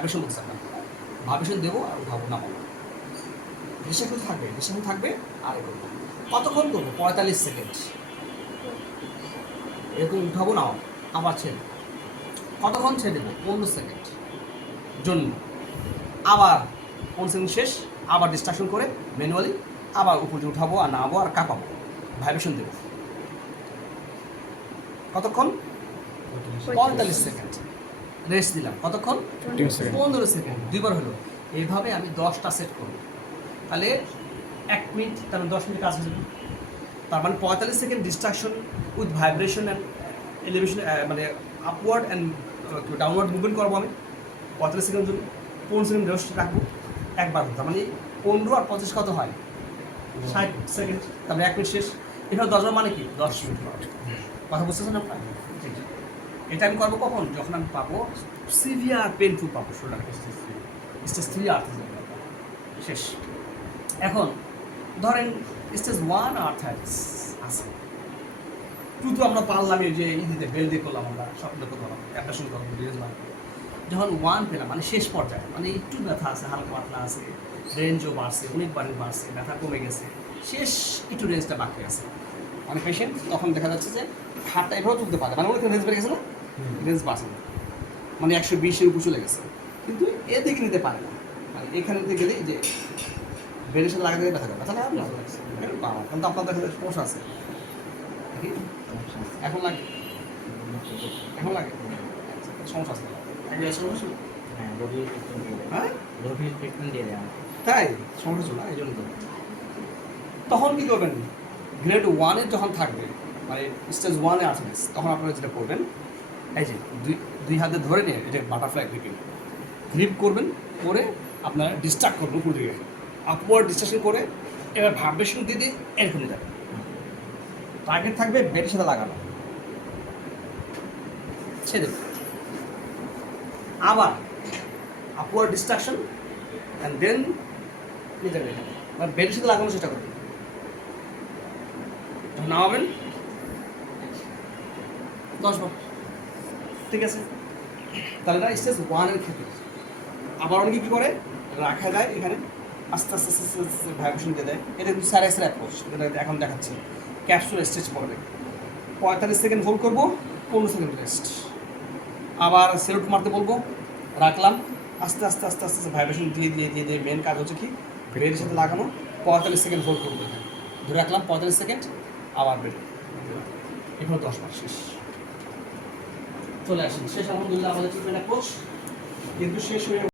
Vibration বলছে আপনার, vibration দেবো আর উঠাবো নামাবো, ডিস্ট্রাকশন থাকবে আর এ করবো। কতক্ষণ করবো? 45 সেকেন্ড। এরকম উঠাবো নামাবো, আবার ছেড়ে কতক্ষণ ছেড়ে দেবো? 15 সেকেন্ড জন্য। আবার 15 সেকেন্ড শেষ, আবার ডিস্ট্রাকশন করে ম্যানুয়ালি আবার উপরে উঠাবো আর নামাবো আর কাঁপাবো, ভাইব্রেশন দেবো। কতক্ষণ? 45 সেকেন্ড। রেস্ট দিলাম কতক্ষণ? 15 সেকেন্ড। দুইবার হলো। এইভাবে আমি 10টা সেট করব। তাহলে 1 মিনিট, তার মানে 10 মিনিট কাজ হয়ে যাবে। তার মানে 45 second distraction with vibration and elevation, মানে আপওয়ার্ড অ্যান্ড ডাউনওয়ার্ড মুভমেন্ট করবো আমি 45 সেকেন্ড জন্য। 15 সেকেন্ড রেস্ট রাখবো একবার। তার মানে 15 আর 25 কত হয়? 60 সেকেন্ড। তারপরে 1 মিনিট শেষ। এখানে 10 বার মানে কি? 10 মিনিট। কথা বুঝতেছেন আপনার? এটা আমি করবো কখন? যখন আমি পাবো সিভিয়ার পেনফুল পাবো শোল্ডার স্টেজ 3 আর্থ্রাইটিস শেষ। এখন ধরেন স্টেজ 1 আর্থ্রাইটিস আছে, 2 তো আমরা পারলাম, এই যে দিতে বেল দিয়ে করলাম, আমরা স্বপ্ন করলাম, অ্যাপ্রেশন করলাম, যখন 1 পেলাম মানে শেষ পর্যায়ে, মানে একটু ব্যথা আছে, হালকা পাতলা আছে, রেঞ্জও বাড়ছে, অনেক বাড়ছে, ব্যথা কমে গেছে, শেষ একটু রেঞ্জটা বাকি আছে, মানে পেশেন্ট তখন দেখা যাচ্ছে যে হাতটা এভাবে তুলতে পারে, মানে ওখানে রেঞ্জ বেড়ে গেছে না, রেঞ্জ বাড়ছে না, মানে 120-এর উপর চলে গেছে, কিন্তু এ দিকে নিতে পারে না, মানে এখানে নিতে গেলে যে বেডের সাথে লাগাতে ব্যথা করে, ব্যথা লাগে না, কিন্তু আপনার দেখা যায় সমস্যা আছে, এখন লাগে, এখন লাগে সমস্যা আছে, হ্যাঁ তাই সমস্যা ছিল না, এই জন্য। তখন কী করবেন? গ্রেড 1-এ যখন থাকবে, মানে স্টেজ 1-এ আর্থ্রাইটিস, তখন আপনারা যেটা করবেন, এই যে দুই হাতে ধরে নিয়ে এটা বাটারফ্লাই গ্রিপিং গ্রিপ করবেন, করে আপনারা ডিস্ট্রাক্ট করবেন উপর দিকে, আপওয়ার্ড ডিস্ট্রাকশন করে এবার ভাইব্রেশন দিয়ে দিয়ে এরকম নিয়ে যাবেন। টার্গেট থাকবে বেডের সাথে লাগানো, ছেড়ে দেবেন। আবার আপওয়ার্ড ডিস্ট্রাকশন অ্যান্ড দেন নিয়ে যাবেন এখানে, মানে বেডের সাথে লাগানোর চেষ্টা করবেন। নামাবেন 10 বার, ঠিক আছে? তাহলে না স্টেজ 1-এর ক্ষেত্রে। আবার অনেকে কী করে? রাখা দেয় এখানে, আস্তে আস্তে আস্তে আস্তে ভাইব্রেশন দিয়ে দেয়। এটা কিন্তু স্যারাইসের অ্যাপ্রোচ, এটা এখন দেখাচ্ছি। ক্যাপসুল স্ট্রেচ পড়বে, 45 সেকেন্ড হোল্ড করবো, 15 সেকেন্ড রেস্ট। আবার সেলুট মারতে বলবো, রাখলাম, আস্তে আস্তে আস্তে আস্তে আস্তে ভাইব্রেশন দিয়ে দিয়ে দিয়ে দিয়ে মেন কাজ হচ্ছে কি? বেডের সাথে লাগানো, 45 সেকেন্ড হোল্ড করবো, ধরে রাখলাম 45 সেকেন্ড, আবার বেড, এখানে 10 বার শেষ। চলে আসেন শেষ, আলহামদুলিল্লাহ আমাদের ট্রিটমেন্ট অ্যাপ্রোচ কিন্তু শেষ হয়ে